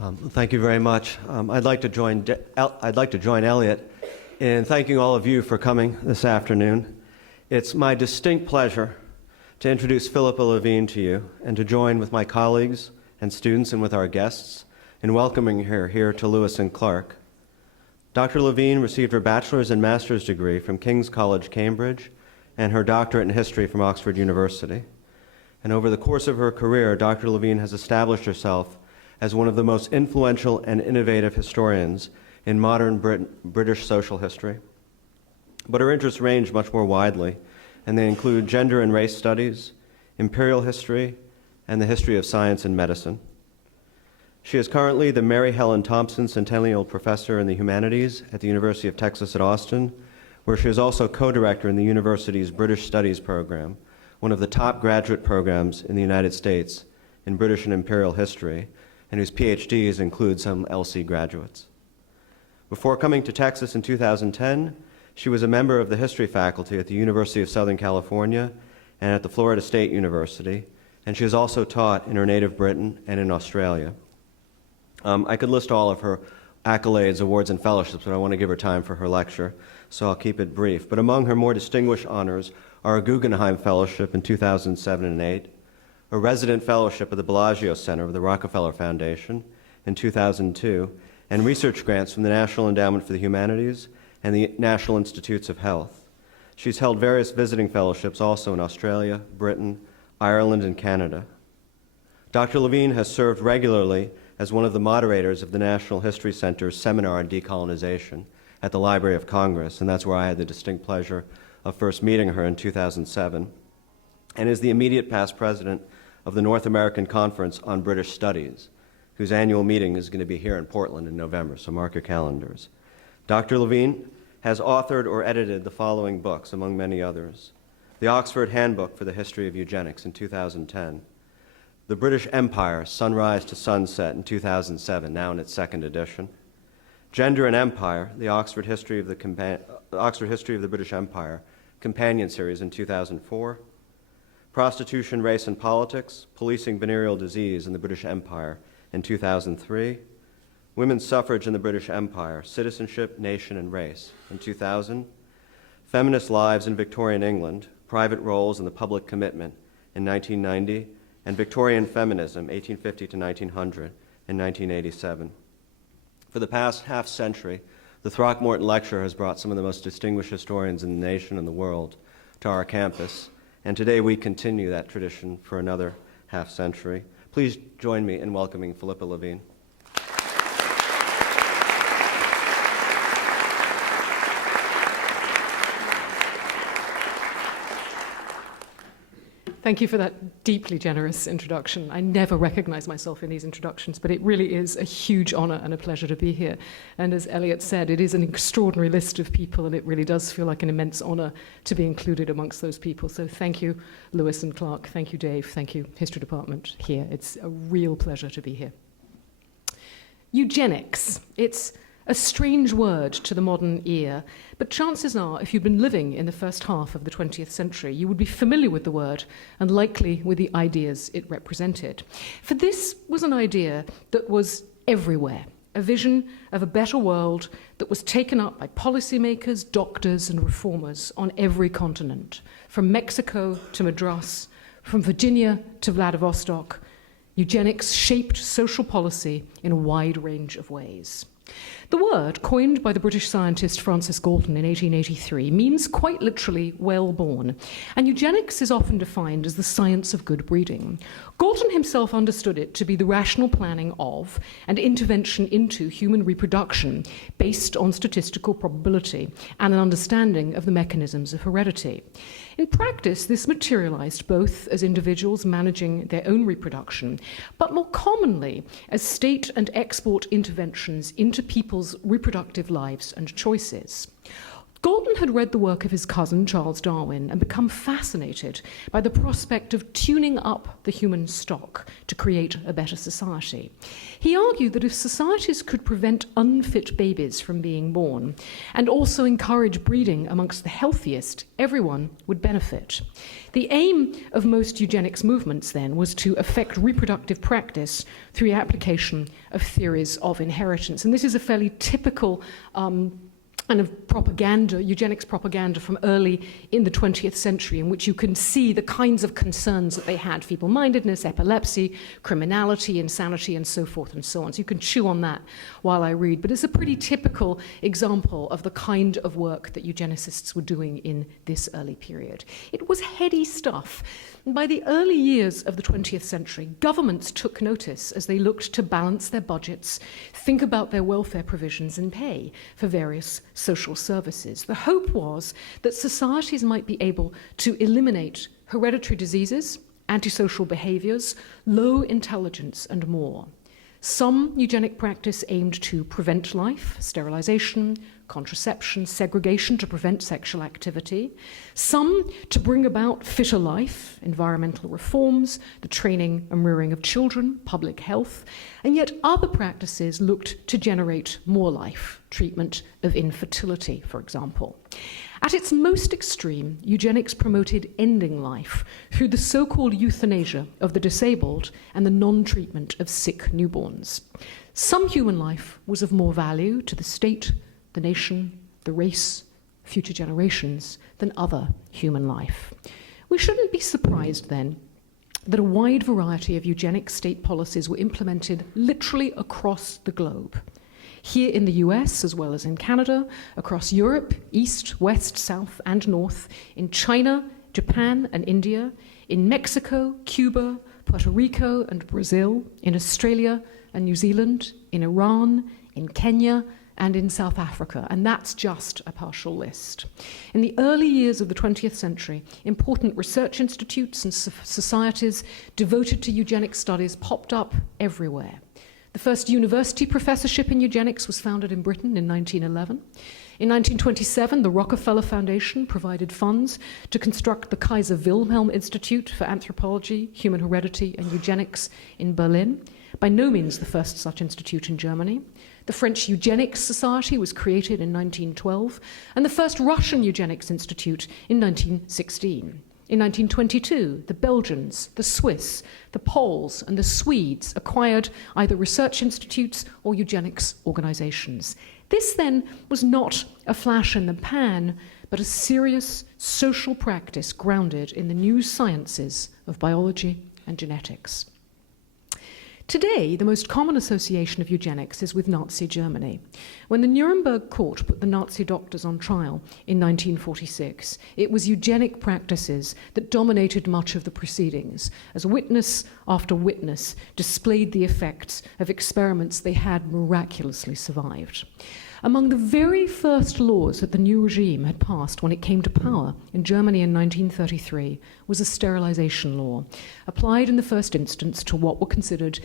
Thank you very much. I'd like to join Elliot in thanking all of you for coming this afternoon. It's my distinct pleasure to introduce Philippa Levine to you and to join with my colleagues and students and with our guests in welcoming her here to Lewis and Clark. Dr. Levine received her bachelor's and master's degree from King's College, Cambridge, and her doctorate in history from Oxford University. And over the course of her career, Dr. Levine has established herself as one of the most influential and innovative historians in modern British social history. But her interests range much more widely, and they include gender and race studies, imperial history, and the history of science and medicine. She is currently the Mary Helen Thompson Centennial Professor in the Humanities at the University of Texas at Austin, where she is also co-director in the university's British Studies program, one of the top graduate programs in the United States in British and imperial history, and whose PhDs include some LC graduates. Before coming to Texas in 2010, she was a member of the history faculty at the University of Southern California and at the Florida State University, and she has also taught in her native Britain and in Australia. I could list all of her accolades, awards, and fellowships, but I want to give her time for her lecture, so I'll keep it brief. But among her more distinguished honors are a Guggenheim Fellowship in 2007 and 2008, a resident fellowship at the Bellagio Center of the Rockefeller Foundation in 2002, and research grants from the National Endowment for the Humanities and the National Institutes of Health. She's held various visiting fellowships also in Australia, Britain, Ireland, and Canada. Dr. Levine has served regularly as one of the moderators of the National History Center's seminar on decolonization at the Library of Congress, and that's where I had the distinct pleasure of first meeting her in 2007, and is the immediate past president of the North American Conference on British Studies, whose annual meeting is going to be here in Portland in November, so mark your calendars. Dr. Levine has authored or edited the following books, among many others: the Oxford Handbook for the History of Eugenics in 2010, The British Empire, Sunrise to Sunset in 2007, now in its second edition, Gender and Empire, the Oxford History of the British Empire, Companion Series in 2004, Prostitution, Race and Politics, Policing Venereal Disease in the British Empire in 2003, Women's Suffrage in the British Empire, Citizenship, Nation and Race in 2000, Feminist Lives in Victorian England, Private Roles and the Public Commitment in 1990, and Victorian Feminism, 1850 to 1900 in 1987. For the past half century, the Throckmorton Lecture has brought some of the most distinguished historians in the nation and the world to our campus, and today we continue that tradition for another half century. Please join me in welcoming Philippa Levine. Thank you for that deeply generous introduction. I never recognize myself in these introductions, but it really is a huge honor and a pleasure to be here. And as Elliot said, it is an extraordinary list of people, and it really does feel like an immense honor to be included amongst those people. So thank you, Lewis and Clark. Thank you, Dave. Thank you, History Department here. It's a real pleasure to be here. Eugenics. It's a strange word to the modern ear, but chances are, if you've been living in the first half of the 20th century, you would be familiar with the word and likely with the ideas it represented. For this was an idea that was everywhere, a vision of a better world that was taken up by policymakers, doctors, and reformers on every continent, from Mexico to Madras, from Virginia to Vladivostok. Eugenics shaped social policy in a wide range of ways. The word, coined by the British scientist Francis Galton in 1883, means quite literally well-born, and eugenics is often defined as the science of good breeding. Galton himself understood it to be the rational planning of and intervention into human reproduction based on statistical probability and an understanding of the mechanisms of heredity. In practice, this materialized both as individuals managing their own reproduction, but more commonly as state and export interventions into people's reproductive lives and choices. Galton had read the work of his cousin Charles Darwin and become fascinated by the prospect of tuning up the human stock to create a better society. He argued that if societies could prevent unfit babies from being born and also encourage breeding amongst the healthiest, everyone would benefit. The aim of most eugenics movements then was to affect reproductive practice through the application of theories of inheritance. And this is a fairly typical kind of propaganda, eugenics propaganda from early in the 20th century, in which you can see the kinds of concerns that they had: feeble-mindedness, epilepsy, criminality, insanity, and so forth and so on. So you can chew on that while I read. But it's a pretty typical example of the kind of work that eugenicists were doing in this early period. It was heady stuff. And by the early years of the 20th century, governments took notice as they looked to balance their budgets, think about their welfare provisions, and pay for various social services. The hope was that societies might be able to eliminate hereditary diseases, antisocial behaviors, low intelligence, and more. Some eugenic practice aimed to prevent life, sterilization, contraception, segregation to prevent sexual activity. Some to bring about fitter life, environmental reforms, the training and rearing of children, public health. And yet other practices looked to generate more life, treatment of infertility, for example. At its most extreme, eugenics promoted ending life through the so-called euthanasia of the disabled and the non-treatment of sick newborns. Some human life was of more value to the state, the nation, the race, future generations than other human life. We shouldn't be surprised then that a wide variety of eugenic state policies were implemented literally across the globe. Here in the US, as well as in Canada, across Europe, East, West, South, and North, in China, Japan, and India, in Mexico, Cuba, Puerto Rico, and Brazil, in Australia and New Zealand, in Iran, in Kenya, and in South Africa, and that's just a partial list. In the early years of the 20th century, important research institutes and societies devoted to eugenic studies popped up everywhere. The first university professorship in eugenics was founded in Britain in 1911. In 1927, the Rockefeller Foundation provided funds to construct the Kaiser Wilhelm Institute for Anthropology, Human Heredity, and Eugenics in Berlin, by no means the first such institute in Germany. The French Eugenics Society was created in 1912, and the first Russian Eugenics Institute in 1916. In 1922, the Belgians, the Swiss, the Poles, and the Swedes acquired either research institutes or eugenics organizations. This then was not a flash in the pan, but a serious social practice grounded in the new sciences of biology and genetics. Today, the most common association of eugenics is with Nazi Germany. When the Nuremberg court put the Nazi doctors on trial in 1946, it was eugenic practices that dominated much of the proceedings, as witness after witness displayed the effects of experiments they had miraculously survived. Among the very first laws that the new regime had passed when it came to power in Germany in 1933 was a sterilization law, applied in the first instance to what were considered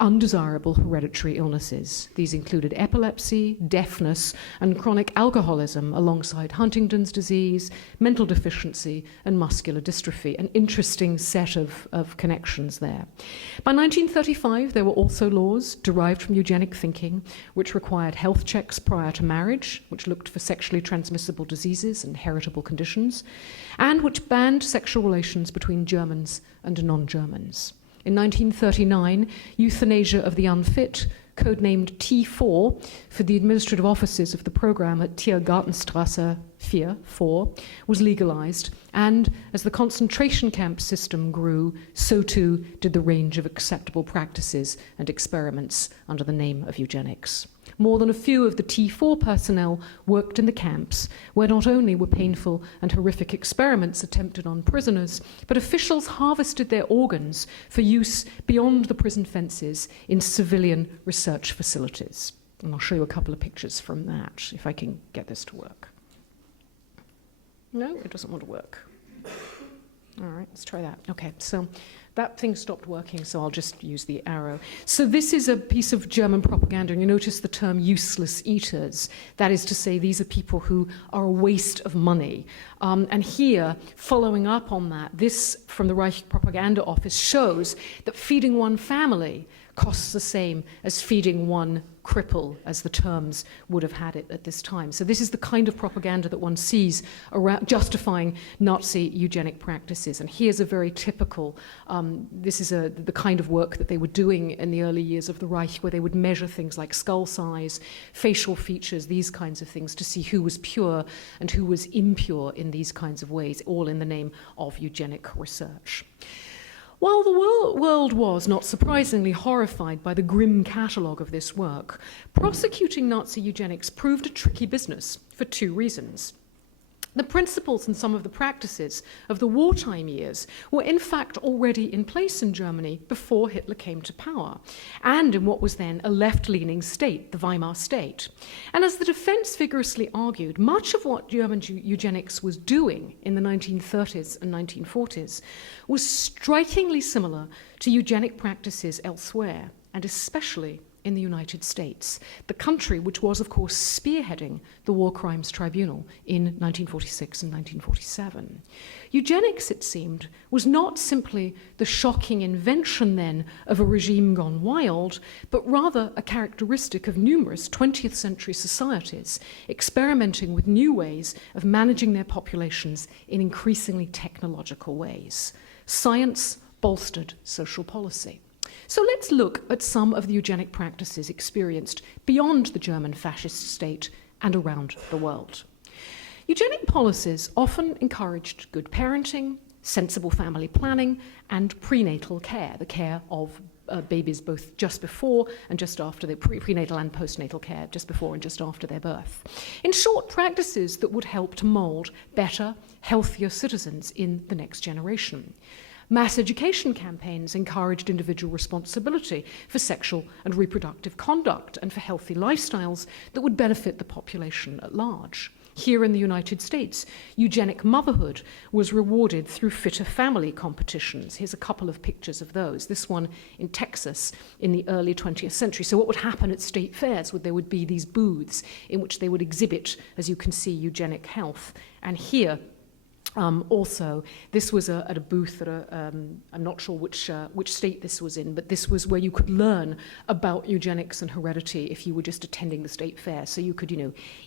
undesirable hereditary illnesses. These included epilepsy, deafness, and chronic alcoholism, alongside Huntington's disease, mental deficiency, and muscular dystrophy. An interesting set of connections there. By 1935, there were also laws derived from eugenic thinking, which required health checks prior to marriage, which looked for sexually transmissible diseases and heritable conditions, and which banned sexual relations between Germans and non-Germans. In 1939, euthanasia of the unfit, codenamed T4 for the administrative offices of the program at Tiergartenstrasse 4, was legalized, and as the concentration camp system grew, so too did the range of acceptable practices and experiments under the name of eugenics. More than a few of the T4 personnel worked in the camps, where not only were painful and horrific experiments attempted on prisoners, but officials harvested their organs for use beyond the prison fences in civilian research facilities. And I'll show you a couple of pictures from that, if I can get this to work. No, it doesn't want to work. All right, let's try that. Okay, so that thing stopped working, so I'll just use the arrow. So this is a piece of German propaganda, and you notice the term useless eaters. That is to say, these are people who are a waste of money. And here, following up on that, this from the Reich Propaganda Office shows that feeding one family costs the same as feeding one cripple, as the terms would have had it at this time. So this is the kind of propaganda that one sees around justifying Nazi eugenic practices. And here's a very typical, this is the kind of work that they were doing in the early years of the Reich, where they would measure things like skull size, facial features, these kinds of things, to see who was pure and who was impure in these kinds of ways, all in the name of eugenic research. While the world was, not surprisingly, horrified by the grim catalogue of this work, prosecuting Nazi eugenics proved a tricky business for two reasons. The principles and some of the practices of the wartime years were in fact already in place in Germany before Hitler came to power, and in what was then a left-leaning state, the Weimar state. And as the defense vigorously argued, much of what German eugenics was doing in the 1930s and 1940s was strikingly similar to eugenic practices elsewhere, and especially in the United States, the country which was, of course, spearheading the War Crimes Tribunal in 1946 and 1947. Eugenics, it seemed, was not simply the shocking invention then of a regime gone wild, but rather a characteristic of numerous 20th century societies experimenting with new ways of managing their populations in increasingly technological ways. Science bolstered social policy. So let's look at some of the eugenic practices experienced beyond the German fascist state and around the world. Eugenic policies often encouraged good parenting, sensible family planning, and prenatal care, the care of babies both just before and just after their prenatal and postnatal care, just before and just after their birth. In short, practices that would help to mould better, healthier citizens in the next generation. Mass education campaigns encouraged individual responsibility for sexual and reproductive conduct and for healthy lifestyles that would benefit the population at large. Here in the United States, eugenic motherhood was rewarded through fitter family competitions. Here's a couple of pictures of those. This one in Texas in the early 20th century. So what would happen at state fairs? There would be these booths in which they would exhibit, as you can see, eugenic health. And here, also, this was at a booth at I'm not sure which state this was in, but this was where you could learn about eugenics and heredity if you were just attending the state fair. So you could,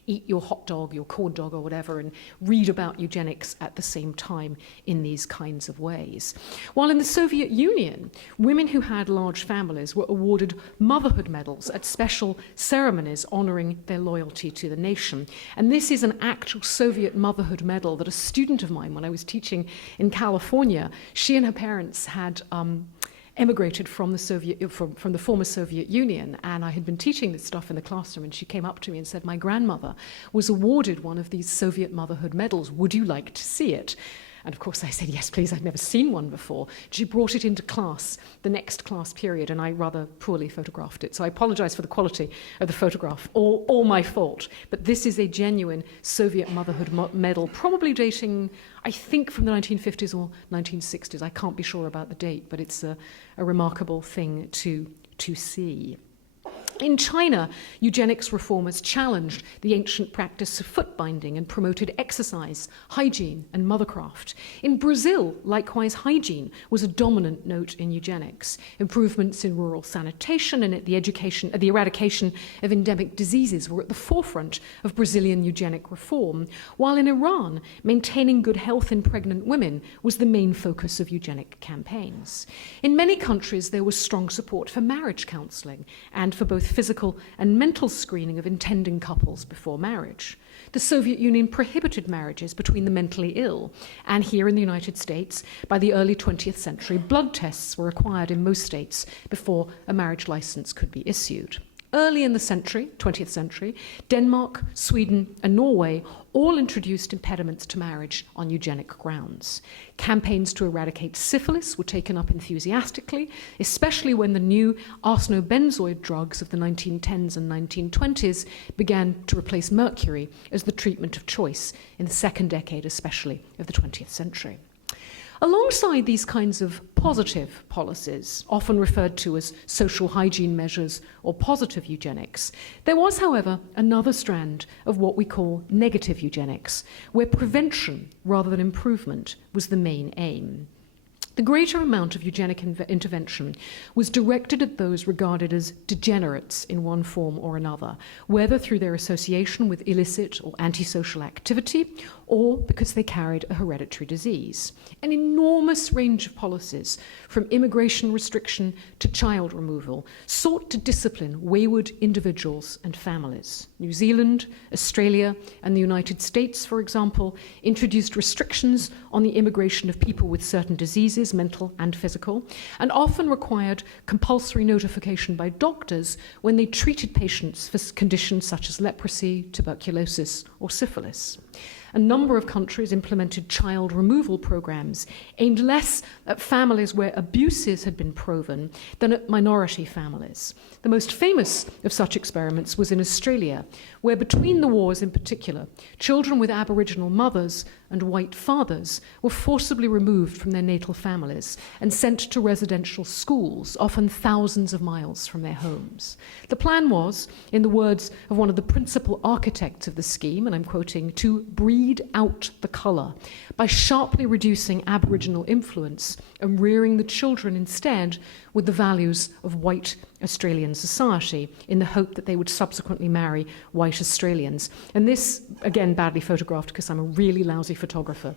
eat your hot dog, your corn dog or whatever, and read about eugenics at the same time in these kinds of ways. While in the Soviet Union, women who had large families were awarded motherhood medals at special ceremonies honoring their loyalty to the nation. And this is an actual Soviet motherhood medal that a student of mine, when I was teaching in California, she and her parents had emigrated from the former Soviet Union, and I had been teaching this stuff in the classroom, and she came up to me and said, "My grandmother was awarded one of these Soviet motherhood medals. Would you like to see it?" And of course I said, "Yes, please, I'd never seen one before." She brought it into class, the next class period, and I rather poorly photographed it. So I apologize for the quality of the photograph, all my fault. But this is a genuine Soviet motherhood medal, probably dating, I think, from the 1950s or 1960s. I can't be sure about the date, but it's a remarkable thing to see. In China, eugenics reformers challenged the ancient practice of foot binding and promoted exercise, hygiene, and mothercraft. In Brazil, likewise, hygiene was a dominant note in eugenics. Improvements in rural sanitation and the eradication of endemic diseases were at the forefront of Brazilian eugenic reform, while in Iran, maintaining good health in pregnant women was the main focus of eugenic campaigns. In many countries, there was strong support for marriage counseling and for both physical and mental screening of intending couples before marriage. The Soviet Union prohibited marriages between the mentally ill, and here in the United States, by the early 20th century, blood tests were required in most states before a marriage license could be issued. Early in the 20th century, Denmark, Sweden, and Norway all introduced impediments to marriage on eugenic grounds. Campaigns to eradicate syphilis were taken up enthusiastically, especially when the new arsenobenzoid drugs of the 1910s and 1920s began to replace mercury as the treatment of choice in the second decade, especially, of the 20th century. Alongside these kinds of positive policies, often referred to as social hygiene measures or positive eugenics, there was, however, another strand of what we call negative eugenics, where prevention rather than improvement was the main aim. The greater amount of eugenic intervention was directed at those regarded as degenerates in one form or another, whether through their association with illicit or antisocial activity, or because they carried a hereditary disease. An enormous range of policies, from immigration restriction to child removal, sought to discipline wayward individuals and families. New Zealand, Australia, and the United States, for example, introduced restrictions on the immigration of people with certain diseases, mental and physical, and often required compulsory notification by doctors when they treated patients for conditions such as leprosy, tuberculosis, or syphilis. A number of countries implemented child removal programs aimed less at families where abuses had been proven than at minority families. The most famous of such experiments was in Australia, where between the wars in particular, children with Aboriginal mothers and white fathers were forcibly removed from their natal families and sent to residential schools, often thousands of miles from their homes. The plan was, in the words of one of the principal architects of the scheme, and I'm quoting, to breed out the colour by sharply reducing Aboriginal influence and rearing the children instead with the values of white Australian society, in the hope that they would subsequently marry white Australians. And this, again, badly photographed because I'm a really lousy photographer,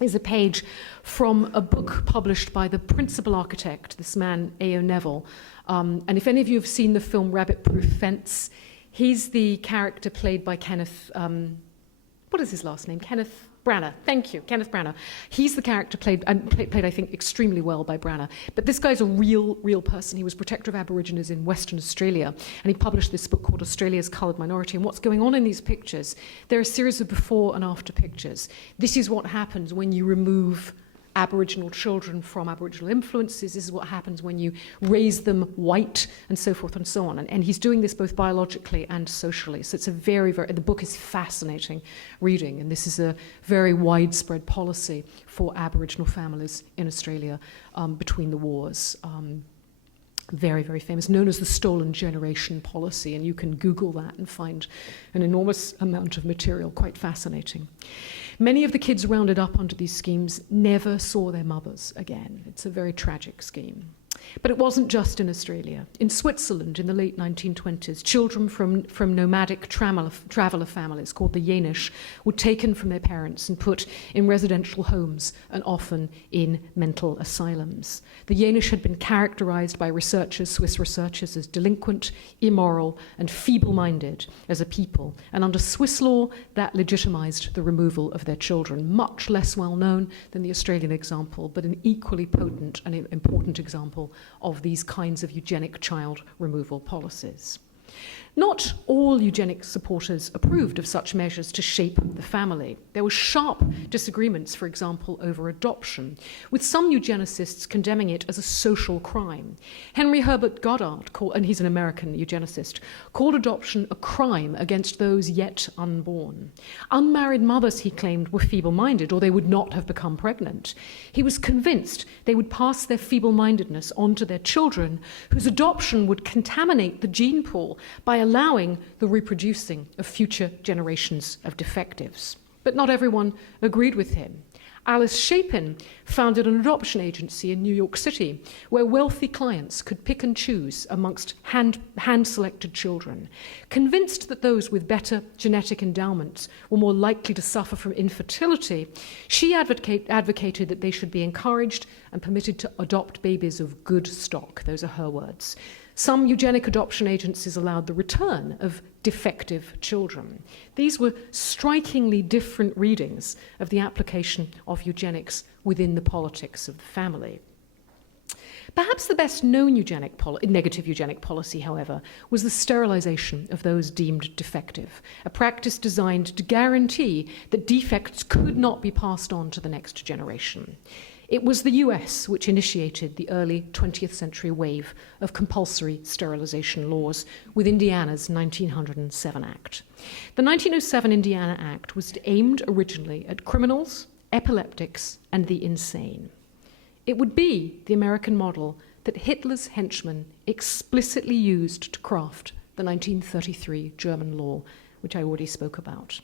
is a page from a book published by the principal architect, this man, A.O. Neville. And if any of you have seen the film Rabbit Proof Fence, he's the character played by Kenneth, what is his last name? Kenneth Branagh. Thank you, Kenneth Branagh. He's the character played, I think, extremely well by Branagh. But this guy's a real person. He was protector of Aborigines in Western Australia, and he published this book called Australia's Coloured Minority. And what's going on in these pictures, there are a series of before and after pictures. This is what happens when you remove Aboriginal children from Aboriginal influences. This is what happens when you raise them white, and so forth and so on. And he's doing this both biologically and socially. So it's a the book is fascinating reading, and this is a very widespread policy for Aboriginal families in Australia between the wars. Very, very famous, known as the Stolen Generation Policy, and you can Google that and find an enormous amount of material, quite fascinating. Many of the kids rounded up under these schemes never saw their mothers again. It's a very tragic scheme. But it wasn't just in Australia. In Switzerland, in the late 1920s, children from nomadic traveller families called the Jenisch were taken from their parents and put in residential homes and often in mental asylums. The Jenisch had been characterised by Swiss researchers, as delinquent, immoral, and feeble-minded as a people. And under Swiss law, that legitimised the removal of their children. Much less well known than the Australian example, but an equally potent and important example of these kinds of eugenic child removal policies. Not all eugenic supporters approved of such measures to shape the family. There were sharp disagreements, for example, over adoption, with some eugenicists condemning it as a social crime. Henry Herbert Goddard, and he's an American eugenicist, called adoption a crime against those yet unborn. Unmarried mothers, he claimed, were feeble-minded, or they would not have become pregnant. He was convinced they would pass their feeble-mindedness on to their children, whose adoption would contaminate the gene pool by allowing the reproducing of future generations of defectives. But not everyone agreed with him. Alice Chapin founded an adoption agency in New York City where wealthy clients could pick and choose amongst hand-selected children. Convinced that those with better genetic endowments were more likely to suffer from infertility, she advocated that they should be encouraged and permitted to adopt babies of good stock. Those are her words. Some eugenic adoption agencies allowed the return of defective children. These were strikingly different readings of the application of eugenics within the politics of the family. Perhaps the best known negative eugenic policy, however, was the sterilisation of those deemed defective, a practice designed to guarantee that defects could not be passed on to the next generation. It was the US which initiated the early 20th century wave of compulsory sterilisation laws with Indiana's 1907 Act. The 1907 Indiana Act was aimed originally at criminals epileptics, and the insane. It would be the American model that Hitler's henchmen explicitly used to craft the 1933 German law, which I already spoke about.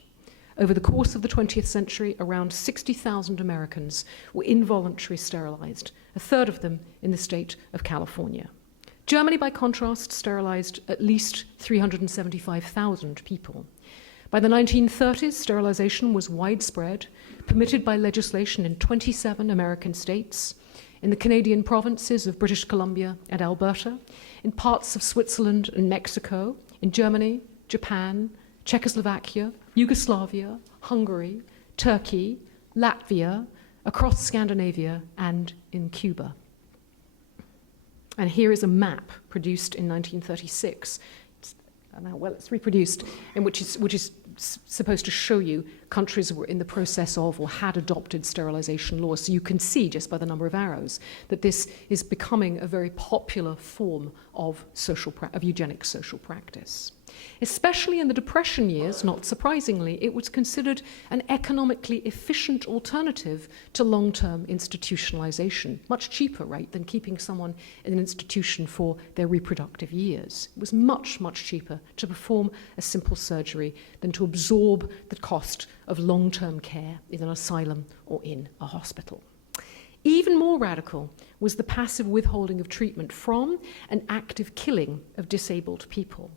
Over the course of the 20th century, around 60,000 Americans were involuntarily sterilized, a third of them in the state of California. Germany, by contrast, sterilized at least 375,000 people. By the 1930s, sterilization was widespread, permitted by legislation in 27 American states, in the Canadian provinces of British Columbia and Alberta, in parts of Switzerland and Mexico, in Germany, Japan, Czechoslovakia, Yugoslavia, Hungary, Turkey, Latvia, across Scandinavia, and in Cuba. And here is a map produced in 1936. It's reproduced, in which is supposed to show you countries were in the process of or had adopted sterilization laws. So you can see, just by the number of arrows, that this is becoming a very popular form of eugenic social practice. Especially in the Depression years, not surprisingly, it was considered an economically efficient alternative to long-term institutionalization. Much cheaper, right, than keeping someone in an institution for their reproductive years. It was much, much cheaper to perform a simple surgery than to absorb the cost of long-term care in an asylum or in a hospital. Even more radical was the passive withholding of treatment from and active killing of disabled people.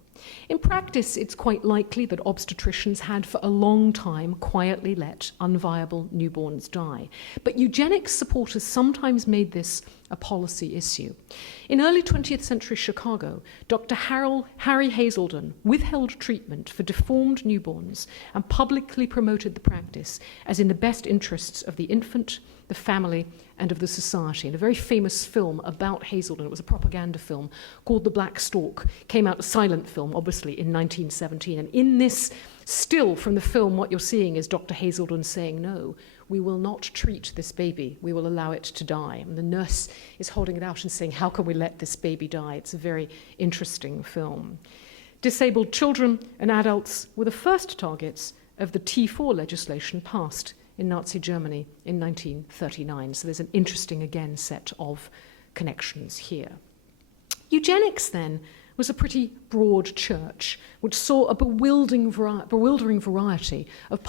In practice, it's quite likely that obstetricians had for a long time quietly let unviable newborns die. But eugenics supporters sometimes made this a policy issue. In early 20th century Chicago, Dr. Harry Hazelden withheld treatment for deformed newborns and publicly promoted the practice as in the best interests of the infant, the family, and of the society. And a very famous film about Hazelden, it was a propaganda film called The Black Stork, came out, a silent film, obviously, in 1917. And in this still from the film, what you're seeing is Dr. Hazelden saying, no, we will not treat this baby, we will allow it to die. And the nurse is holding it out and saying, how can we let this baby die? It's a very interesting film. Disabled children and adults were the first targets of the T4 legislation passed in Nazi Germany in 1939. So there's an interesting, again, set of connections here. Eugenics, then, was a pretty broad church, which saw a bewildering variety of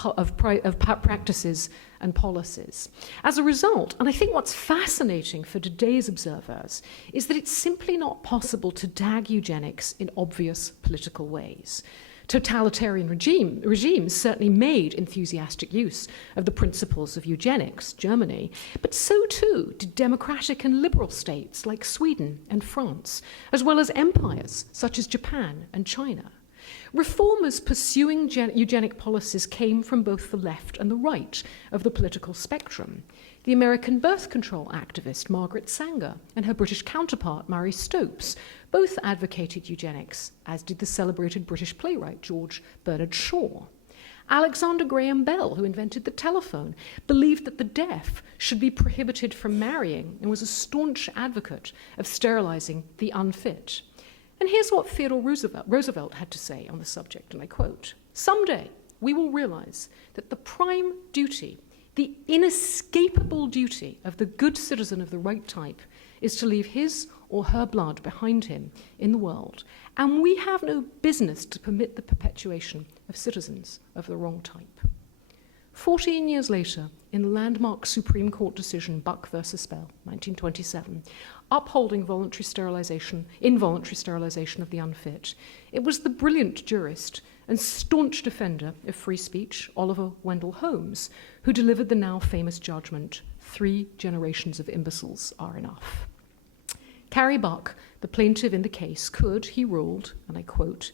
practices and policies. As a result, and I think what's fascinating for today's observers, is that it's simply not possible to tag eugenics in obvious political ways. Totalitarian regimes certainly made enthusiastic use of the principles of eugenics, Germany, but so too did democratic and liberal states like Sweden and France, as well as empires such as Japan and China. Reformers pursuing eugenic policies came from both the left and the right of the political spectrum. The American birth control activist Margaret Sanger and her British counterpart Marie Stopes both advocated eugenics, as did the celebrated British playwright George Bernard Shaw. Alexander Graham Bell, who invented the telephone, believed that the deaf should be prohibited from marrying and was a staunch advocate of sterilizing the unfit. And here's what Theodore Roosevelt had to say on the subject, and I quote, "Someday we will realize that the prime duty, the inescapable duty of the good citizen of the right type is to leave his or her blood behind him in the world, and we have no business to permit the perpetuation of citizens of the wrong type." 14 years later, in the landmark Supreme Court decision Buck versus Bell, 1927, upholding involuntary sterilization of the unfit, it was the brilliant jurist and staunch defender of free speech, Oliver Wendell Holmes, who delivered the now famous judgment, 3 generations of imbeciles are enough. Carrie Buck, the plaintiff in the case, could, he ruled, and I quote,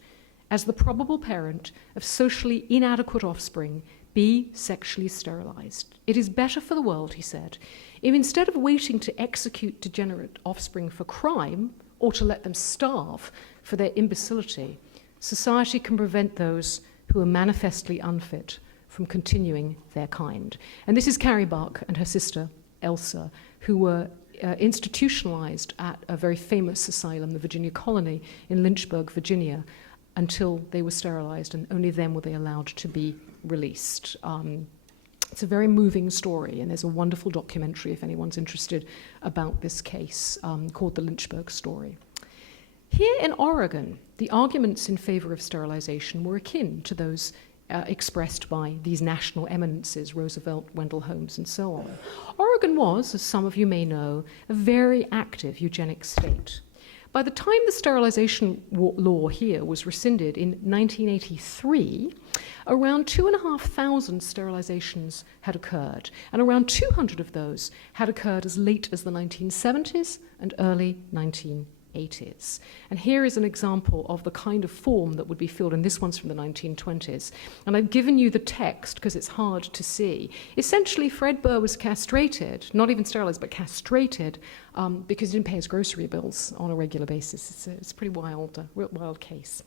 "as the probable parent of socially inadequate offspring, be sexually sterilized. It is better for the world," he said, "if instead of waiting to execute degenerate offspring for crime or to let them starve for their imbecility, society can prevent those who are manifestly unfit from continuing their kind." And this is Carrie Buck and her sister, Elsa, who were institutionalized at a very famous asylum, the Virginia Colony in Lynchburg, Virginia, until they were sterilized, and only then were they allowed to be released. It's a very moving story, and there's a wonderful documentary, if anyone's interested, about this case called The Lynchburg Story. Here in Oregon, the arguments in favor of sterilization were akin to those expressed by these national eminences, Roosevelt, Wendell Holmes, and so on. Oregon was, as some of you may know, a very active eugenics state. By the time the sterilization law here was rescinded in 1983, around 2,500 sterilizations had occurred, and around 200 of those had occurred as late as the 1970s and early 1980s. And here is an example of the kind of form that would be filled, and this one's from the 1920s. And I've given you the text because it's hard to see. Essentially, Fred Burr was castrated, not even sterilized, but castrated, because he didn't pay his grocery bills on a regular basis. It's a pretty wild case.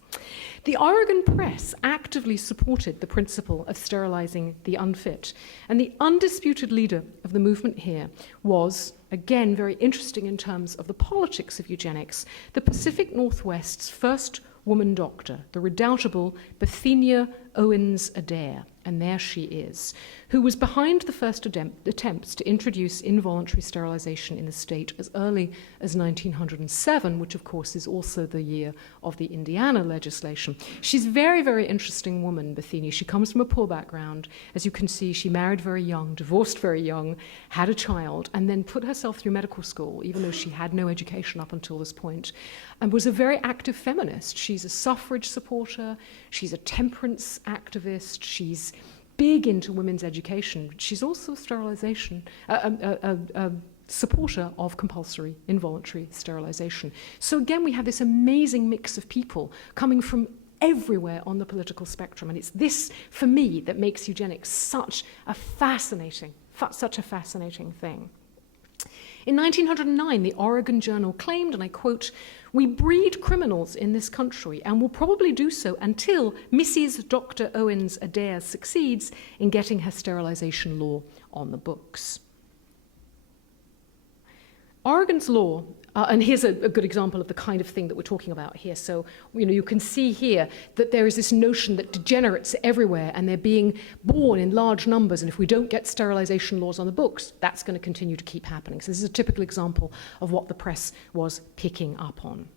The Oregon press actively supported the principle of sterilizing the unfit, and the undisputed leader of the movement here was, again, very interesting in terms of the politics of eugenics, the Pacific Northwest's first woman doctor, the redoubtable Bethenia Owens Adair, and there she is, who was behind the first attempts to introduce involuntary sterilization in the state as early as 1907, which of course is also the year of the Indiana legislation. She's a very, very interesting woman, Bethenia. She comes from a poor background. As you can see, she married very young, divorced very young, had a child, and then put herself through medical school, even though she had no education up until this point, and was a very active feminist. She's a suffrage supporter, she's a temperance activist, she's big into women's education. She's also a supporter of compulsory involuntary sterilization. So again, we have this amazing mix of people coming from everywhere on the political spectrum, and it's this, for me, that makes eugenics such a fascinating thing. In 1909, the Oregon Journal claimed, and I quote, "We breed criminals in this country and will probably do so until Mrs. Dr. Owens Adair succeeds in getting her sterilization law on the books." Oregon's law, and here's a good example of the kind of thing that we're talking about here. So, you can see here that there is this notion that degenerates are everywhere and they're being born in large numbers, and if we don't get sterilization laws on the books, that's going to continue to keep happening. So this is a typical example of what the press was picking up on.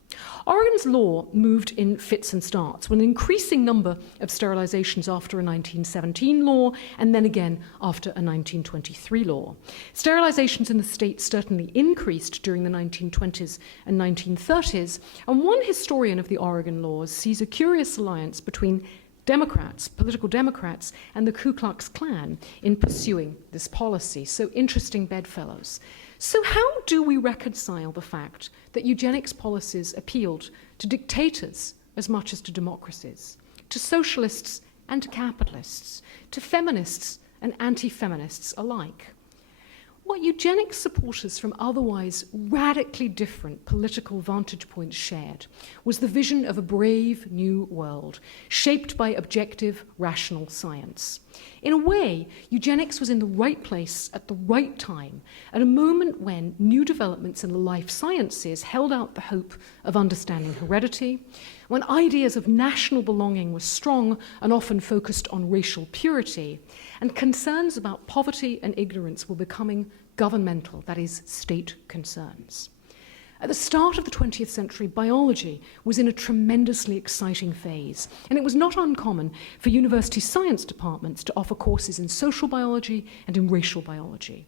Oregon's law moved in fits and starts, with an increasing number of sterilizations after a 1917 law, and then again after a 1923 law. Sterilizations in the state certainly increased during the 1920s and 1930s, and one historian of the Oregon laws sees a curious alliance between Democrats, political Democrats, and the Ku Klux Klan in pursuing this policy. So interesting bedfellows. So how do we reconcile the fact that eugenics policies appealed to dictators as much as to democracies, to socialists and to capitalists, to feminists and anti-feminists alike? What eugenics supporters from otherwise radically different political vantage points shared was the vision of a brave new world, shaped by objective, rational science. In a way, eugenics was in the right place at the right time, at a moment when new developments in the life sciences held out the hope of understanding heredity, when ideas of national belonging were strong and often focused on racial purity, and concerns about poverty and ignorance were becoming governmental, that is, state concerns. At the start of the 20th century, biology was in a tremendously exciting phase, and it was not uncommon for university science departments to offer courses in social biology and in racial biology.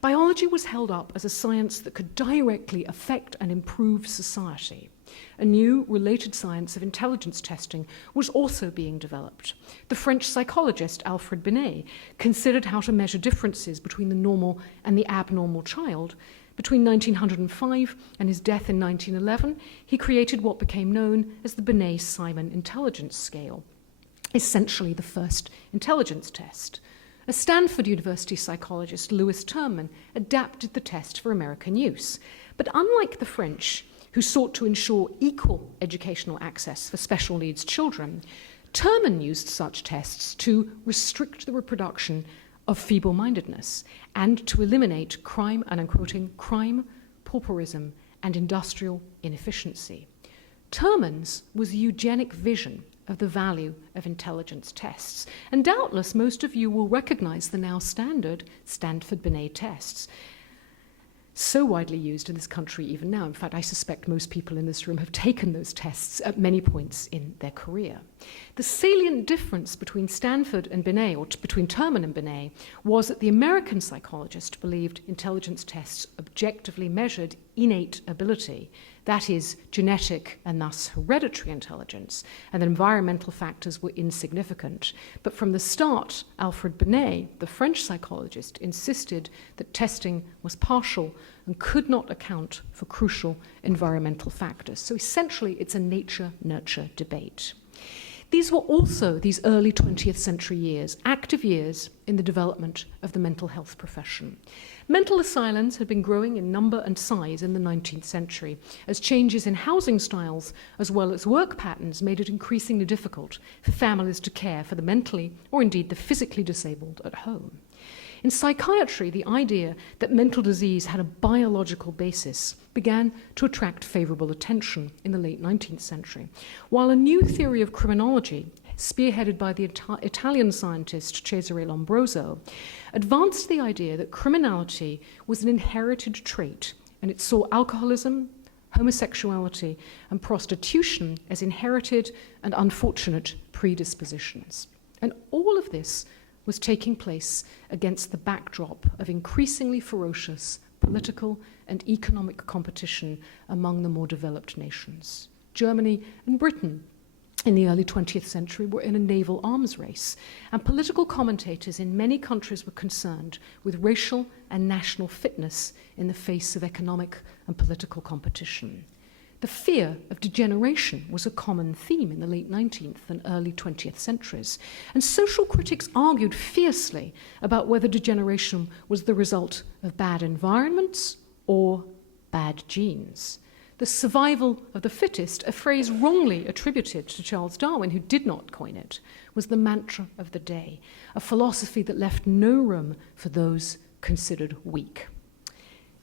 Biology was held up as a science that could directly affect and improve society. A new related science of intelligence testing was also being developed. The French psychologist Alfred Binet considered how to measure differences between the normal and the abnormal child. Between 1905 and his death in 1911, he created what became known as the Binet-Simon intelligence scale, essentially the first intelligence test. A Stanford University psychologist, Louis Terman, adapted the test for American use. But unlike the French, who sought to ensure equal educational access for special needs children, Terman used such tests to restrict the reproduction of feeble-mindedness and to eliminate crime, and I'm quoting, crime, pauperism, and industrial inefficiency. Terman's was a eugenic vision of the value of intelligence tests. And doubtless most of you will recognize the now standard Stanford-Binet tests, so widely used in this country even now. In fact, I suspect most people in this room have taken those tests at many points in their career. The salient difference between Stanford and Binet, or between Terman and Binet, was that the American psychologist believed intelligence tests objectively measured innate ability, that is, genetic and thus hereditary intelligence, and that environmental factors were insignificant. But from the start, Alfred Binet, the French psychologist, insisted that testing was partial and could not account for crucial environmental factors. So essentially, it's a nature-nurture debate. These were also, these early 20th century years, active years in the development of the mental health profession. Mental asylums had been growing in number and size in the 19th century, as changes in housing styles as well as work patterns made it increasingly difficult for families to care for the mentally or indeed the physically disabled at home. In psychiatry, the idea that mental disease had a biological basis began to attract favorable attention in the late 19th century, while a new theory of criminology, spearheaded by the Italian scientist Cesare Lombroso, advanced the idea that criminality was an inherited trait, and it saw alcoholism, homosexuality, and prostitution as inherited and unfortunate predispositions. And all of this was taking place against the backdrop of increasingly ferocious political and economic competition among the more developed nations. Germany and Britain in the early 20th century were in a naval arms race, and political commentators in many countries were concerned with racial and national fitness in the face of economic and political competition. The fear of degeneration was a common theme in the late 19th and early 20th centuries, and social critics argued fiercely about whether degeneration was the result of bad environments or bad genes. The survival of the fittest, a phrase wrongly attributed to Charles Darwin, who did not coin it, was the mantra of the day, a philosophy that left no room for those considered weak.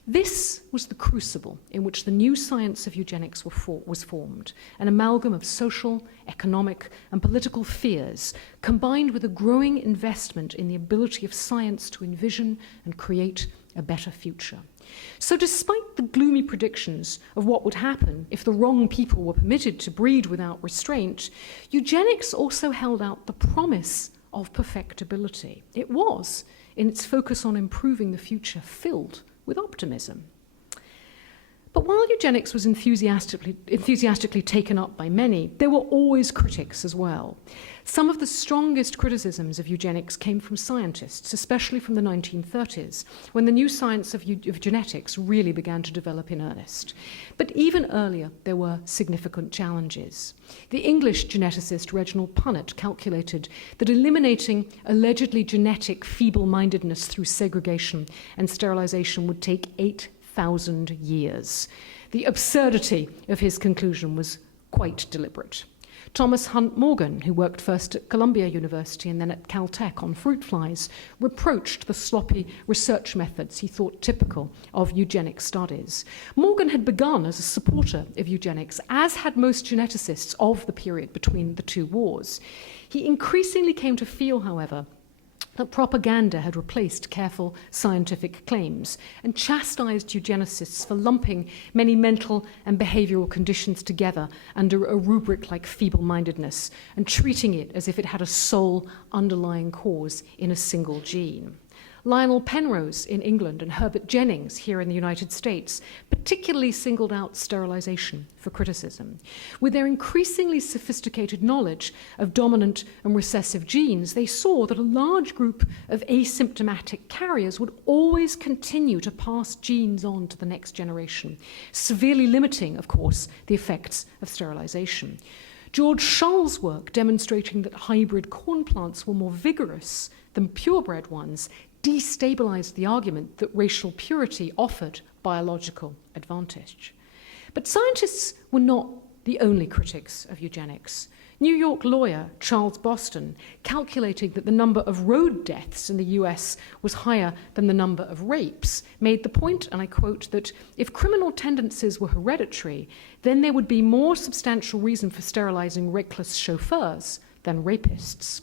This was the crucible in which the new science of eugenics was formed, an amalgam of social, economic, and political fears, combined with a growing investment in the ability of science to envision and create a better future. So despite the gloomy predictions of what would happen if the wrong people were permitted to breed without restraint, eugenics also held out the promise of perfectibility. It was, in its focus on improving the future, filled with optimism. But while eugenics was enthusiastically taken up by many, there were always critics as well. Some of the strongest criticisms of eugenics came from scientists, especially from the 1930s, when the new science of genetics really began to develop in earnest. But even earlier, there were significant challenges. The English geneticist Reginald Punnett calculated that eliminating allegedly genetic feeble-mindedness through segregation and sterilization would take 8,000 years. The absurdity of his conclusion was quite deliberate. Thomas Hunt Morgan, who worked first at Columbia University and then at Caltech on fruit flies, reproached the sloppy research methods he thought typical of eugenic studies. Morgan had begun as a supporter of eugenics, as had most geneticists of the period between the two wars. He increasingly came to feel, however, that propaganda had replaced careful scientific claims and chastised eugenicists for lumping many mental and behavioral conditions together under a rubric like feeble-mindedness and treating it as if it had a sole underlying cause in a single gene. Lionel Penrose in England and Herbert Jennings here in the United States particularly singled out sterilization for criticism. With their increasingly sophisticated knowledge of dominant and recessive genes, they saw that a large group of asymptomatic carriers would always continue to pass genes on to the next generation, severely limiting, of course, the effects of sterilization. George Shull's work demonstrating that hybrid corn plants were more vigorous than purebred ones destabilized the argument that racial purity offered biological advantage. But scientists were not the only critics of eugenics. New York lawyer Charles Boston, calculating that the number of road deaths in the US was higher than the number of rapes, made the point, and I quote, that if criminal tendencies were hereditary, then there would be more substantial reason for sterilizing reckless chauffeurs than rapists.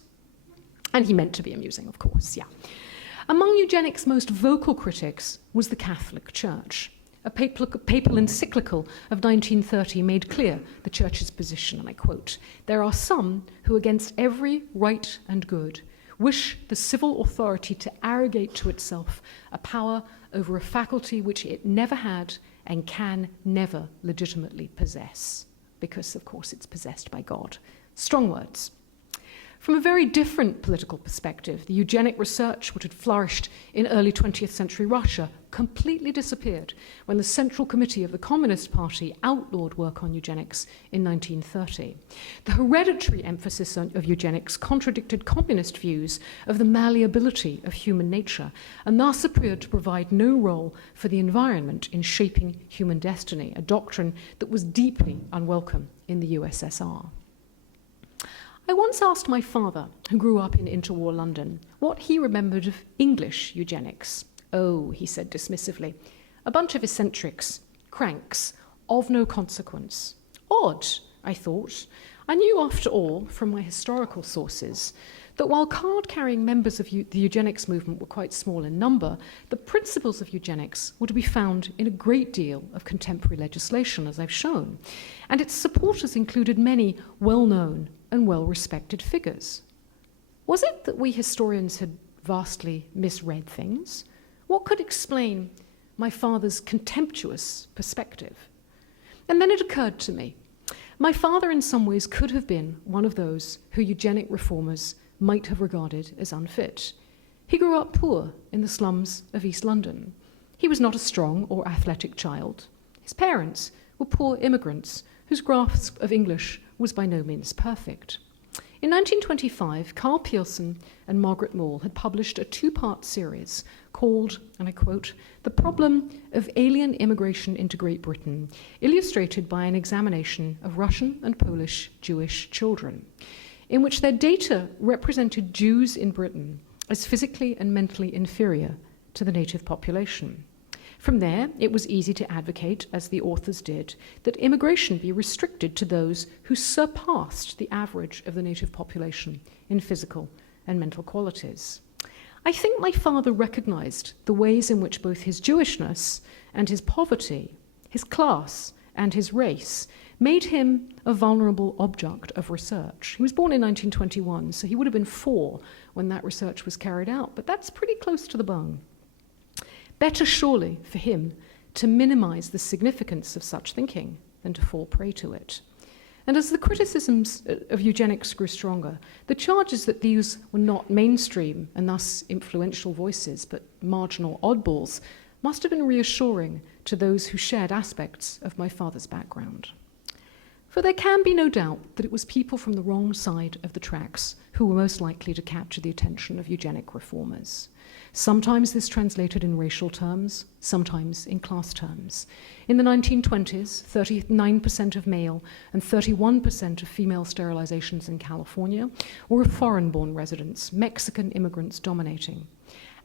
And he meant to be amusing, of course, yeah. Among eugenics' most vocal critics was the Catholic Church. A papal encyclical of 1930 made clear the Church's position, and I quote, "There are some who, against every right and good, wish the civil authority to arrogate to itself a power over a faculty which it never had and can never legitimately possess, because, of course, it's possessed by God." Strong words. From a very different political perspective, the eugenic research which had flourished in early 20th century Russia completely disappeared when the Central Committee of the Communist Party outlawed work on eugenics in 1930. The hereditary emphasis of eugenics contradicted communist views of the malleability of human nature and thus appeared to provide no role for the environment in shaping human destiny, a doctrine that was deeply unwelcome in the USSR. I once asked my father, who grew up in interwar London, what he remembered of English eugenics. "Oh," he said dismissively, "a bunch of eccentrics, cranks, of no consequence." Odd, I thought. I knew, after all, from my historical sources, that while card-carrying members of the eugenics movement were quite small in number, the principles of eugenics were to be found in a great deal of contemporary legislation, as I've shown, and its supporters included many well-known and well-respected figures. Was it that we historians had vastly misread things? What could explain my father's contemptuous perspective? And then it occurred to me, my father in some ways could have been one of those who eugenic reformers might have regarded as unfit. He grew up poor in the slums of East London. He was not a strong or athletic child. His parents were poor immigrants whose grasp of English was by no means perfect. In 1925, Carl Pearson and Margaret Moore had published a two-part series called, and I quote, "The Problem of Alien Immigration into Great Britain, illustrated by an examination of Russian and Polish Jewish children," in which their data represented Jews in Britain as physically and mentally inferior to the native population. From there, it was easy to advocate, as the authors did, that immigration be restricted to those who surpassed the average of the native population in physical and mental qualities. I think my father recognized the ways in which both his Jewishness and his poverty, his class and his race, made him a vulnerable object of research. He was born in 1921, so he would have been 4 when that research was carried out, but that's pretty close to the bone. Better surely for him to minimize the significance of such thinking than to fall prey to it. And as the criticisms of eugenics grew stronger, the charges that these were not mainstream and thus influential voices, but marginal oddballs, must have been reassuring to those who shared aspects of my father's background. For there can be no doubt that it was people from the wrong side of the tracks who were most likely to capture the attention of eugenic reformers. Sometimes this translated in racial terms, sometimes in class terms. In the 1920s, 39% of male and 31% of female sterilizations in California were of foreign-born residents, Mexican immigrants dominating.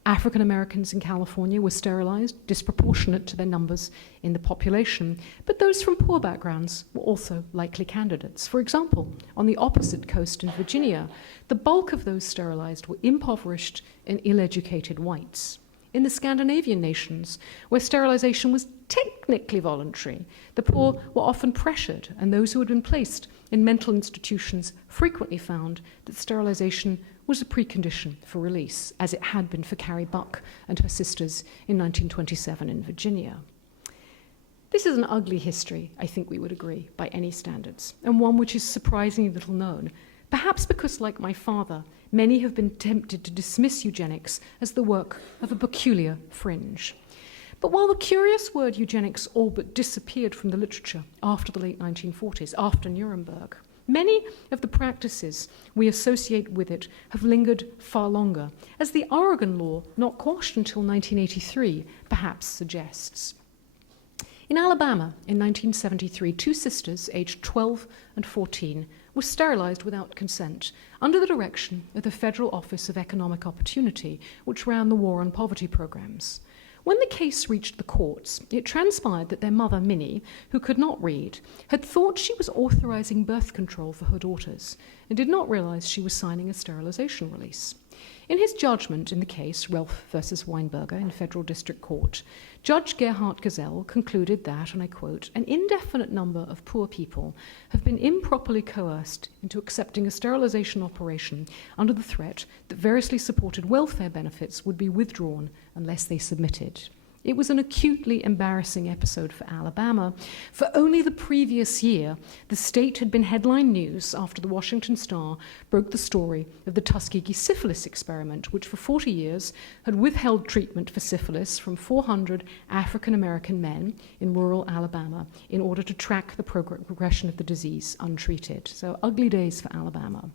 African Americans in California were sterilized, disproportionate to their numbers in the population, but those from poor backgrounds were also likely candidates. For example, on the opposite coast in Virginia, the bulk of those sterilized were impoverished and ill-educated whites. In the Scandinavian nations, where sterilization was technically voluntary, the poor were often pressured, and those who had been placed in mental institutions frequently found that sterilization was a precondition for release, as it had been for Carrie Buck and her sisters in 1927 in Virginia. This is an ugly history, I think we would agree, by any standards, and one which is surprisingly little known, perhaps because, like my father, many have been tempted to dismiss eugenics as the work of a peculiar fringe. But while the curious word eugenics all but disappeared from the literature after the late 1940s, after Nuremberg, many of the practices we associate with it have lingered far longer, as the Oregon law, not quashed until 1983, perhaps suggests. In Alabama, in 1973, two sisters, aged 12 and 14, were sterilized without consent under the direction of the Federal Office of Economic Opportunity, which ran the War on Poverty programs. When the case reached the courts, it transpired that their mother, Minnie, who could not read, had thought she was authorizing birth control for her daughters and did not realize she was signing a sterilization release. In his judgment in the case, Ralph versus Weinberger in Federal District Court, Judge Gerhard Gesell concluded that, and I quote, an indefinite number of poor people have been improperly coerced into accepting a sterilization operation under the threat that variously supported welfare benefits would be withdrawn unless they submitted. It was an acutely embarrassing episode for Alabama. For only the previous year, the state had been headline news after the Washington Star broke the story of the Tuskegee syphilis experiment, which for 40 years had withheld treatment for syphilis from 400 African-American men in rural Alabama in order to track the progression of the disease untreated. So ugly days for Alabama.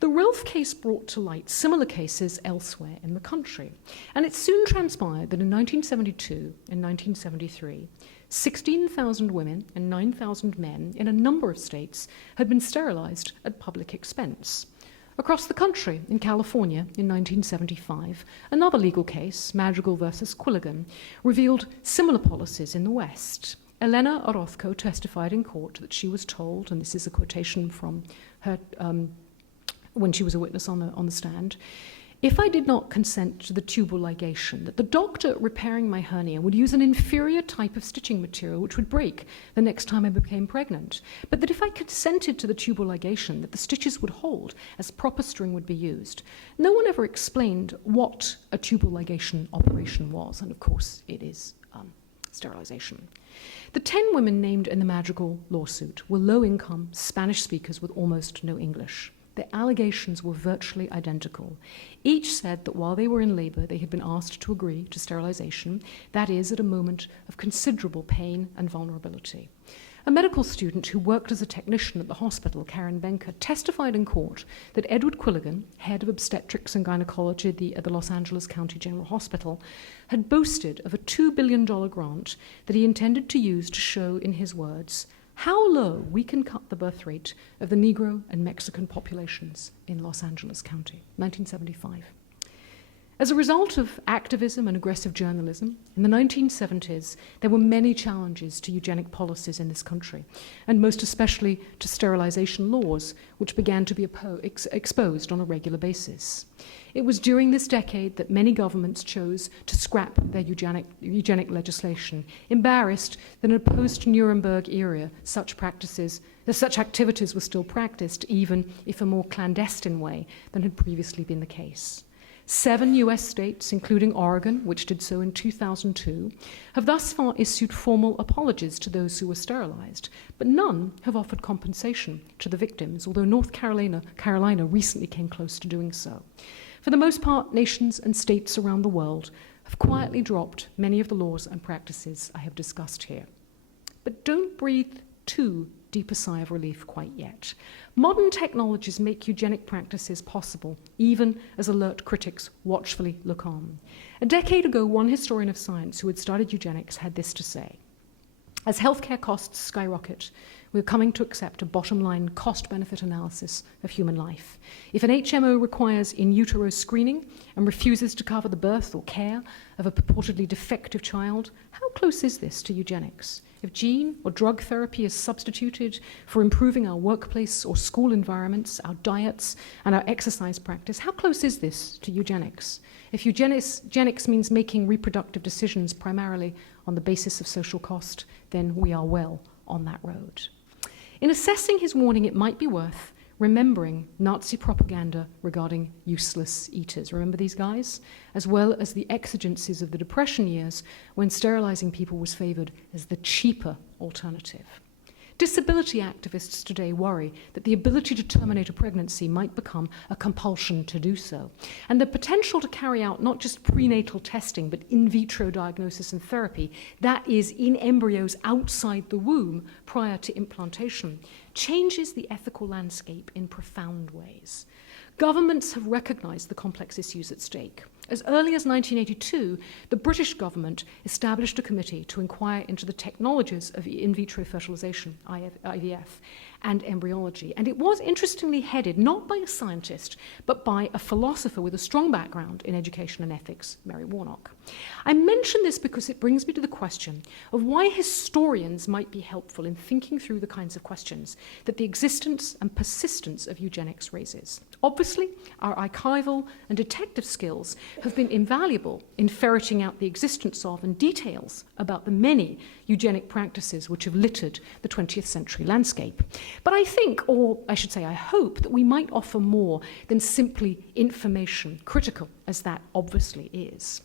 The Ralph case brought to light similar cases elsewhere in the country, and it soon transpired that in 1972 and 1973, 16,000 women and 9,000 men in a number of states had been sterilized at public expense. Across the country, in California in 1975, another legal case, Madrigal versus Quilligan, revealed similar policies in the West. Elena Orozco testified in court that she was told, and this is a quotation from her when she was a witness on the stand, if I did not consent to the tubal ligation, that the doctor repairing my hernia would use an inferior type of stitching material which would break the next time I became pregnant, but that if I consented to the tubal ligation, that the stitches would hold as proper string would be used. No one ever explained what a tubal ligation operation was, and of course it is sterilization. The 10 women named in the Madrigal lawsuit were low-income Spanish speakers with almost no English. The allegations were virtually identical. Each said that while they were in labor, they had been asked to agree to sterilization, that is, at a moment of considerable pain and vulnerability. A medical student who worked as a technician at the hospital, Karen Benker, testified in court that Edward Quilligan, head of obstetrics and gynecology at the Los Angeles County General Hospital, had boasted of a $2 billion grant that he intended to use to show, in his words, how low we can cut the birth rate of the Negro and Mexican populations in Los Angeles County, 1975. As a result of activism and aggressive journalism, in the 1970s, there were many challenges to eugenic policies in this country, and most especially to sterilization laws, which began to be exposed on a regular basis. It was during this decade that many governments chose to scrap their eugenic legislation, embarrassed that in a post-Nuremberg era, such activities were still practiced, even if a more clandestine way than had previously been the case. 7 US states, including Oregon, which did so in 2002, have thus far issued formal apologies to those who were sterilized, but none have offered compensation to the victims, although North Carolina recently came close to doing so. For the most part, nations and states around the world have quietly dropped many of the laws and practices I have discussed here. But don't breathe too deep a sigh of relief quite yet. Modern technologies make eugenic practices possible, even as alert critics watchfully look on. A decade ago, one historian of science who had studied eugenics had this to say: as healthcare costs skyrocket, we're coming to accept a bottom-line cost-benefit analysis of human life. If an HMO requires in utero screening and refuses to cover the birth or care of a purportedly defective child, how close is this to eugenics? If gene or drug therapy is substituted for improving our workplace or school environments, our diets, and our exercise practice, how close is this to eugenics? If eugenics means making reproductive decisions primarily on the basis of social cost, then we are well on that road. In assessing his warning, it might be worth remembering Nazi propaganda regarding useless eaters. Remember these guys? As well as the exigencies of the Depression years when sterilizing people was favored as the cheaper alternative. Disability activists today worry that the ability to terminate a pregnancy might become a compulsion to do so, and the potential to carry out not just prenatal testing, but in vitro diagnosis and therapy, that is, in embryos outside the womb prior to implantation, changes the ethical landscape in profound ways. Governments have recognized the complex issues at stake. As early as 1982, the British government established a committee to inquire into the technologies of in vitro fertilization, IVF, and embryology. And it was interestingly headed not by a scientist, but by a philosopher with a strong background in education and ethics, Mary Warnock. I mention this because it brings me to the question of why historians might be helpful in thinking through the kinds of questions that the existence and persistence of eugenics raises. Obviously, our archival and detective skills have been invaluable in ferreting out the existence of and details about the many eugenic practices which have littered the 20th century landscape. But I think, or I should say I hope, that we might offer more than simply information, critical as that obviously is.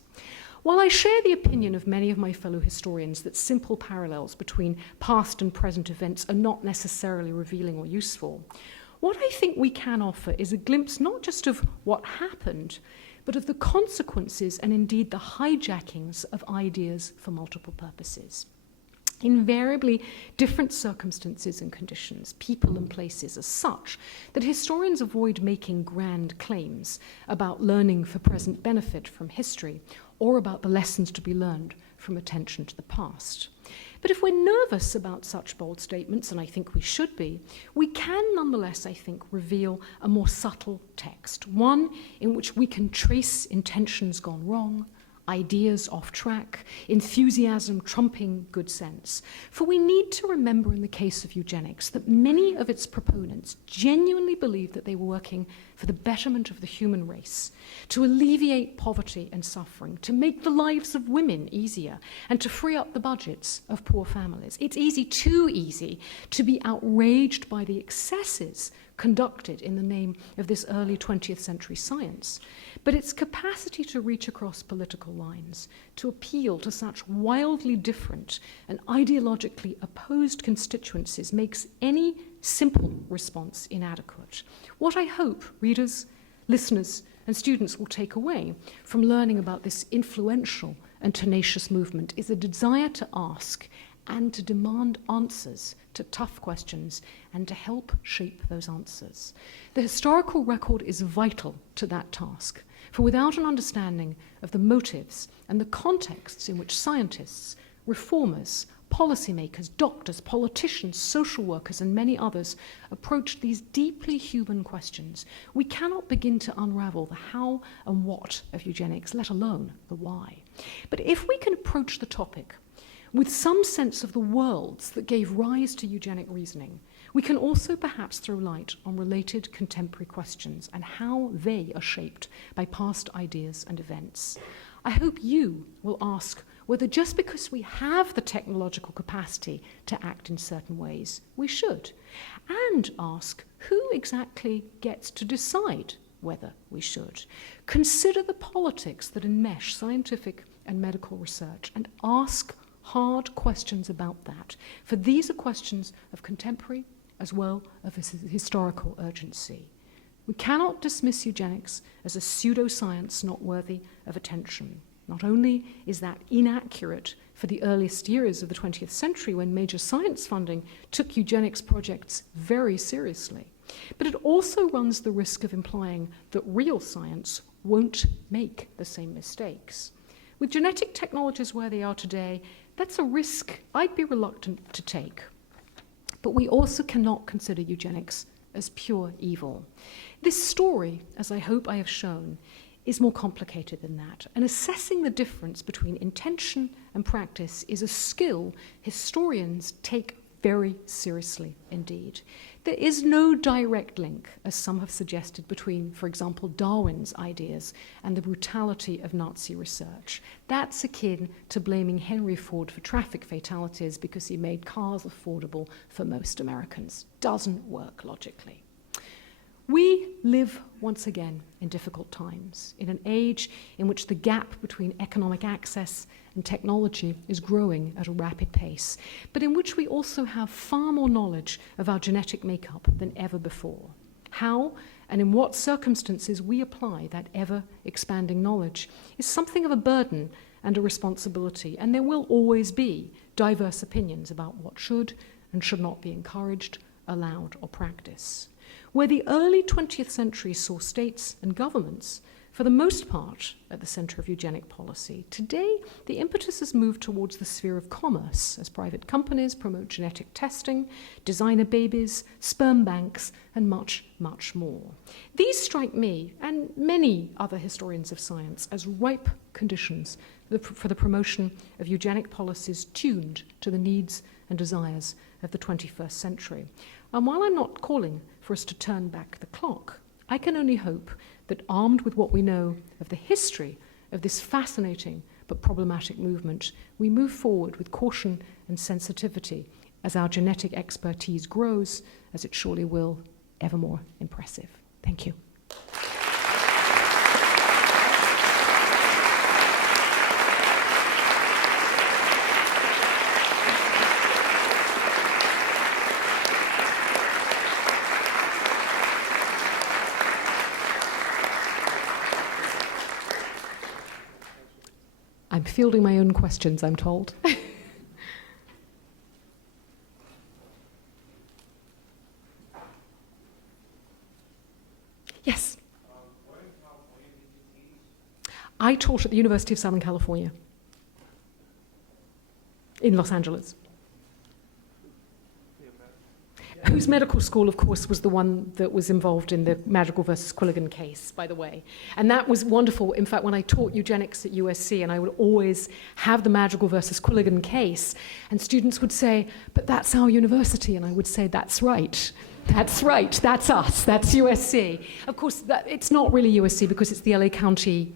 While I share the opinion of many of my fellow historians that simple parallels between past and present events are not necessarily revealing or useful, what I think we can offer is a glimpse not just of what happened, but of the consequences and indeed the hijackings of ideas for multiple purposes. Invariably, different circumstances and conditions, people and places are such that historians avoid making grand claims about learning for present benefit from history or about the lessons to be learned from attention to the past. But if we're nervous about such bold statements, and I think we should be, we can nonetheless, I think, reveal a more subtle text, one in which we can trace intentions gone wrong, ideas off track, enthusiasm trumping good sense. For we need to remember in the case of eugenics that many of its proponents genuinely believed that they were working for the betterment of the human race, to alleviate poverty and suffering, to make the lives of women easier, and to free up the budgets of poor families. It's easy, too easy, to be outraged by the excesses conducted in the name of this early 20th century science. But its capacity to reach across political lines, to appeal to such wildly different and ideologically opposed constituencies makes any simple response inadequate. What I hope readers, listeners, and students will take away from learning about this influential and tenacious movement is a desire to ask and to demand answers to tough questions and to help shape those answers. The historical record is vital to that task, for without an understanding of the motives and the contexts in which scientists, reformers, policymakers, doctors, politicians, social workers, and many others approached these deeply human questions, we cannot begin to unravel the how and what of eugenics, let alone the why. But if we can approach the topic with some sense of the worlds that gave rise to eugenic reasoning, we can also perhaps throw light on related contemporary questions and how they are shaped by past ideas and events. I hope you will ask whether just because we have the technological capacity to act in certain ways, we should, and ask who exactly gets to decide whether we should. Consider the politics that enmesh scientific and medical research and ask hard questions about that, for these are questions of contemporary as well as historical urgency. We cannot dismiss eugenics as a pseudoscience not worthy of attention. Not only is that inaccurate for the earliest years of the 20th century when major science funding took eugenics projects very seriously, but it also runs the risk of implying that real science won't make the same mistakes. With genetic technologies where they are today, that's a risk I'd be reluctant to take. But we also cannot consider eugenics as pure evil. This story, as I hope I have shown, is more complicated than that. And assessing the difference between intention and practice is a skill historians take very seriously indeed. There is no direct link, as some have suggested, between, for example, Darwin's ideas and the brutality of Nazi research. That's akin to blaming Henry Ford for traffic fatalities because he made cars affordable for most Americans. Doesn't work logically. We live once again in difficult times, in an age in which the gap between economic access and technology is growing at a rapid pace, but in which we also have far more knowledge of our genetic makeup than ever before. How and in what circumstances we apply that ever-expanding knowledge is something of a burden and a responsibility, and there will always be diverse opinions about what should and should not be encouraged, allowed, or practiced. Where the early 20th century saw states and governments for the most part, at the center of eugenic policy. Today, the impetus has moved towards the sphere of commerce as private companies promote genetic testing, designer babies, sperm banks, and much, much more. These strike me, and many other historians of science, as ripe conditions for the promotion of eugenic policies tuned to the needs and desires of the 21st century. And while I'm not calling for us to turn back the clock, I can only hope that armed with what we know of the history of this fascinating but problematic movement, we move forward with caution and sensitivity as our genetic expertise grows, as it surely will, ever more impressive. Thank you. I'm fielding my own questions, I'm told. Yes. Where in California did you teach? I taught at the University of Southern California in Los Angeles. Whose medical school, of course, was the one that was involved in the Madrigal versus Quilligan case, by the way. And that was wonderful. In fact, when I taught eugenics at USC, and I would always have the Madrigal versus Quilligan case, and students would say, but that's our university. And I would say, that's right. That's right. That's us. That's USC. Of course, it's not really USC because it's the LA County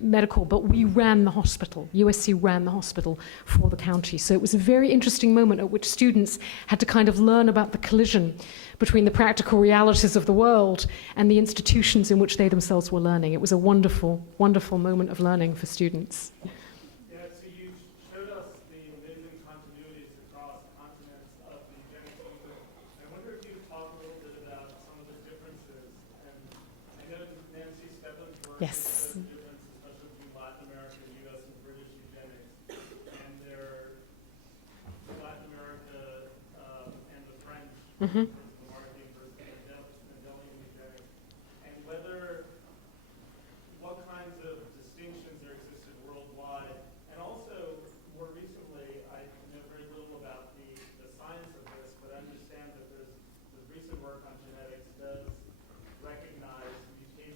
Medical, but we ran the hospital. USC ran the hospital for the county. So it was a very interesting moment at which students had to kind of learn about the collision between the practical realities of the world and the institutions in which they themselves were learning. It was a wonderful, wonderful moment of learning for students. Yeah, so you showed us the amazing continuities across continents of the eugenics movement. I wonder if you could talk a little bit about some of the differences. And I know Nancy Stebbins worked Yes. with the difference, especially between Latin America, US, and British eugenics. And their Latin America and the French.